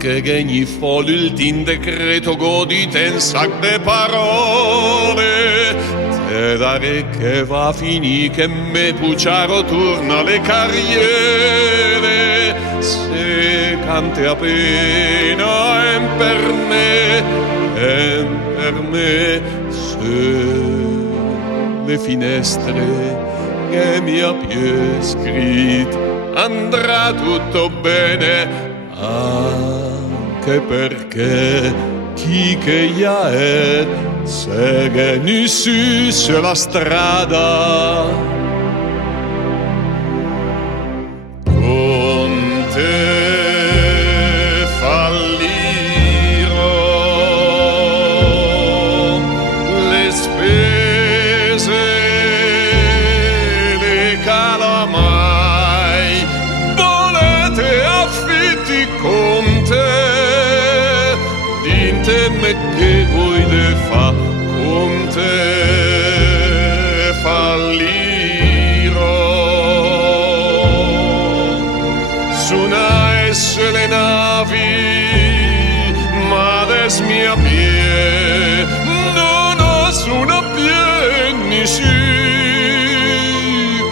che gni fo l'ultim decreto godit en sac de parole. Te dare che va a finì che me puciaro torna le carriere. Se cante appena per me se le finestre che mi ha più scritto andrà tutto bene, anche perché chi che ya è segue nu su sulla strada. Con te fallirò, le spese le calamai, volete affitti con te, dite me che vuoi de fa, con te fallirò. Sunaesse le navi, ma des mia pie, non ho suna pie ni su.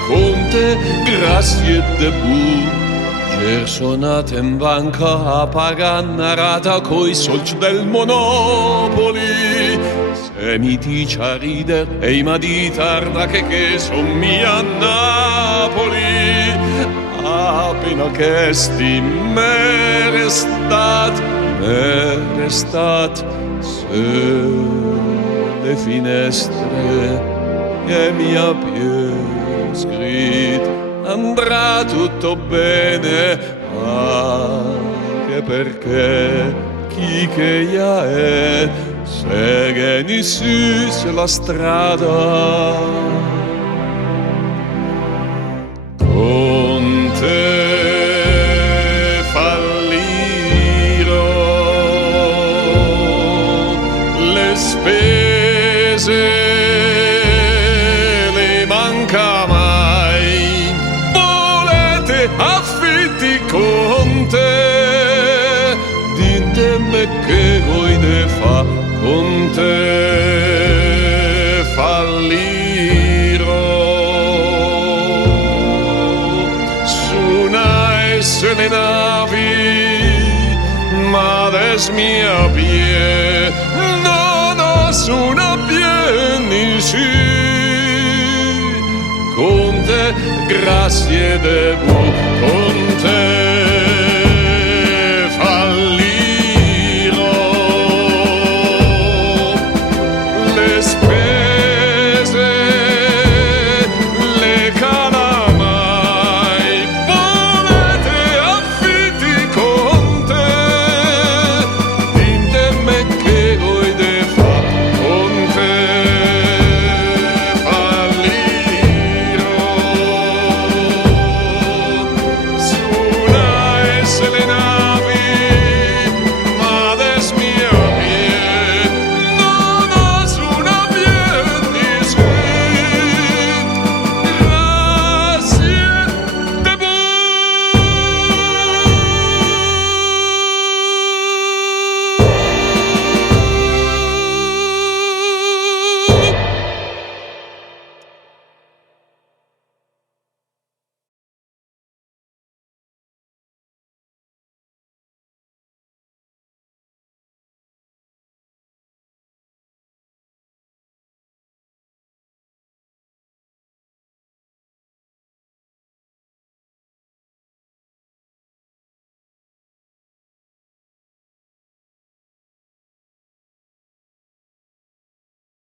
Con te, grazie debut, personate in banca a pagare una rata coi soldi del Monopoli. Se mi dice a ridere e mi ditarda che son mia a Napoli, appena che sti me restat se le finestre che mi ha più scritto andrà tutto bene, anche perché chi che ya è segue ni su sulla strada. Con te fallirò, le spese le manca mai, volete affitti con te, dite me che vuoi de fa, con te fallirò. Sunaesse le navi, ma des mia pie, non ho suna pie ni su. Con te, grazie debut, con te fallirò. Le